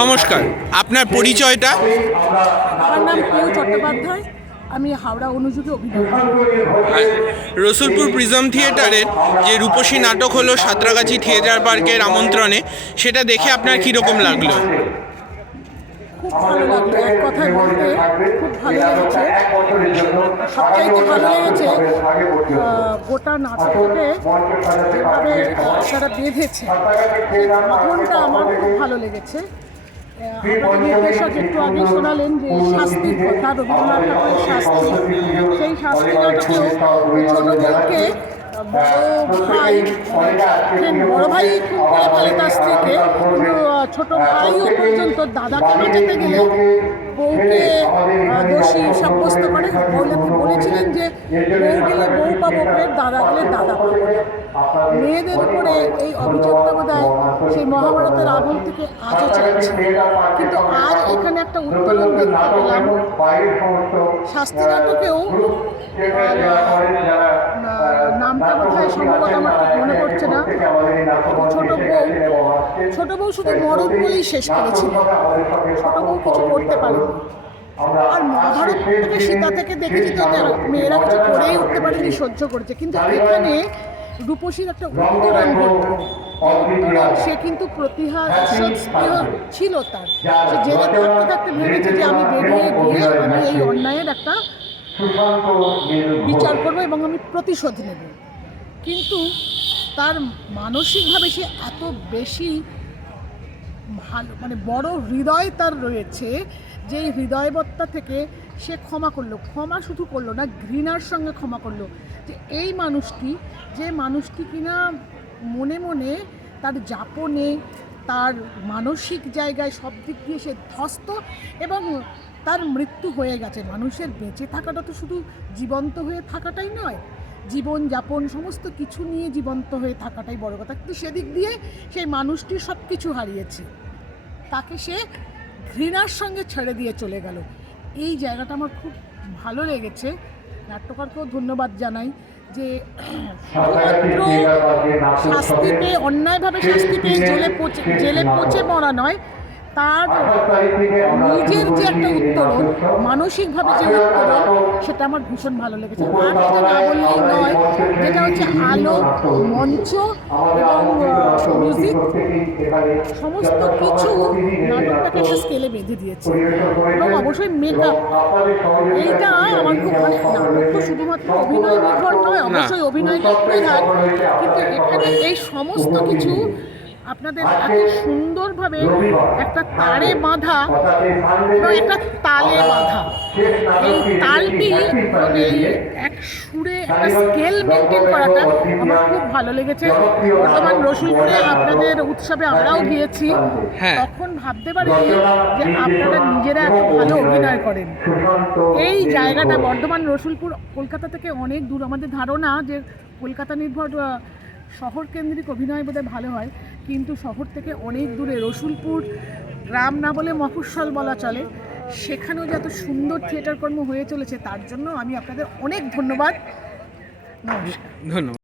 নমস্কার, আপনার পরিচয়টা? আমার নাম কেউ চট্টোপাধ্যায়, আমি হাওড়া অনুযোগে অভিনয় করি। রসুলপুর প্রিজম থিয়েটারের যে রূপসী নাটক হলো সাঁতরাগাছি থিয়েটার পার্কের আমন্ত্রণে, সেটা দেখে আপনার কীরকম লাগলো? খুব ভালো লাগলো, এক কথায় বলতে খুব ভালো লেগেছে। সবচাইতে ভালো লেগেছে গোটা নাটকটাকে যেভাবে আপনারা বেঁধেছে, সেই বাঁধনটা আমার খুব ভালো লেগেছে। আমাদের নির্দেশক একটু আগে শোনালেন যে শাস্তির কথা, রবীন্দ্রনাথ ঠাকুরের শাস্তি, সেই শাস্তি নাটকেও ছোটো বউকে বড় ভাই খুব বলে ফেলে তার স্ত্রীকে, কিন্তু ছোটো ভাইও পর্যন্ত দাদাকে বাঁচাতে গেলে বউকে দোষী সাব্যস্ত করে। বলেছিলেন যে বউ গেলে বউ পাবো, দাদা গেলে দাদা পাবো। মেয়েদের উপরে এই অভিযোগটা বোধহয় সেই মহাভারতের আমল থেকে আজও চলছে, কিন্তু আজ এখানে একটা উত্তরণ দেখতে পেলাম। শাস্তি নাটকেও নামটা বোধহয় সম্ভবত আমার ঠিক মনে পড়ছে না, ছোট বউ শুধু মরদ বলেই শেষ করেছিল, ছোট বউ কিছু করতে পারেনি। আর মহাভারত থেকে সীতা থেকে দেখেছি তো মেয়েরা কিছু করেই উঠতে পারেনি, সহ্য করেছে, কিন্তু এখানে রূপসীর একটা উত্তরণ সে কিন্তু প্রতিহার ছিল তার। সে জেলে থাকতে থাকতে ভেবেছে যে আমি বেরিয়ে গিয়ে আমি এই অন্যায়ের একটা বিচার করবো এবং আমি প্রতিশোধ নেব, কিন্তু তার মানসিকভাবে সে এত বেশি ভালো, মানে বড় হৃদয় তার রয়েছে, যে হৃদয়বত্তা থেকে সে ক্ষমা করলো। ক্ষমা শুধু করলো না, ঘৃণার সঙ্গে ক্ষমা করলো। যে এই মানুষটি, যে মানুষটি কিনা মনে মনে তার যাপনে, তার মানসিক জায়গায় সব দিক দিয়ে সে ধ্বস্ত, এবং তার মৃত্যু হয়ে গেছে। মানুষের বেঁচে থাকাটা তো শুধু জীবন্ত হয়ে থাকাটাই নয়, জীবন যাপন সমস্ত কিছু নিয়ে জীবন্ত হয়ে থাকাটাই বড় কথা, কিন্তু সেদিক দিয়ে সেই মানুষটি সব কিছু হারিয়েছে, তাকে সে ঘৃণার সঙ্গে ছেড়ে দিয়ে চলে গেল। এই জায়গাটা আমার খুব ভালো লেগেছে। নাট্যকারকেও ধন্যবাদ জানাই যে শুধুমাত্র শাস্তি পেয়ে, অন্যায়ভাবে শাস্তি পেয়ে জেলে পচে মরা নয়, তার নিজের যে একটা উত্তরণ, মানসিকভাবে যে উত্তরণ, সেটা আমার ভীষণ ভালো লেগেছে। আর যেটা না বললেই নয়, যেটা হচ্ছে আলো, মঞ্চ এবং মিউজিক, সমস্ত কিছু নাটকটাকে একটা স্কেলে বেঁধে দিয়েছে। এবং অবশ্যই মেকআপ, এইটা আমার খুব, মানে নাটক তো শুধুমাত্র অভিনয় নির্ভর নয়, অবশ্যই অভিনয়টা প্রধান, কিন্তু এখানে এই সমস্ত কিছু আপনাদের এত সুন্দরভাবে একটা তারে বাঁধা এবং একটা তালে বাঁধা, এই তালটি এই এক সুরে একটা স্কেল মেনটেন করাটা আমার খুব ভালো লেগেছে। বর্তমান রসুলপুরে আপনাদের উৎসবে আমরাও গিয়েছি, তখন ভাবতে পারিনি যে আপনারা নিজেরা এত ভালো অভিনয় করেন। এই জায়গাটা বর্ধমান রসুলপুর কলকাতা থেকে অনেক দূর। আমাদের ধারণা যে কলকাতা নির্ভর শহর কেন্দ্রিক অভিনয় বোধহয় ভালো হয়, কিন্তু শহর থেকে অনেক দূরে রসুলপুর, গ্রাম না বলে মফস্বল বলা চলে, সেখানেও যে এত সুন্দর থিয়েটার কর্ম হয়ে চলেছে, তার জন্য আমি আপনাদের অনেক ধন্যবাদ। নমস্কার। ধন্যবাদ।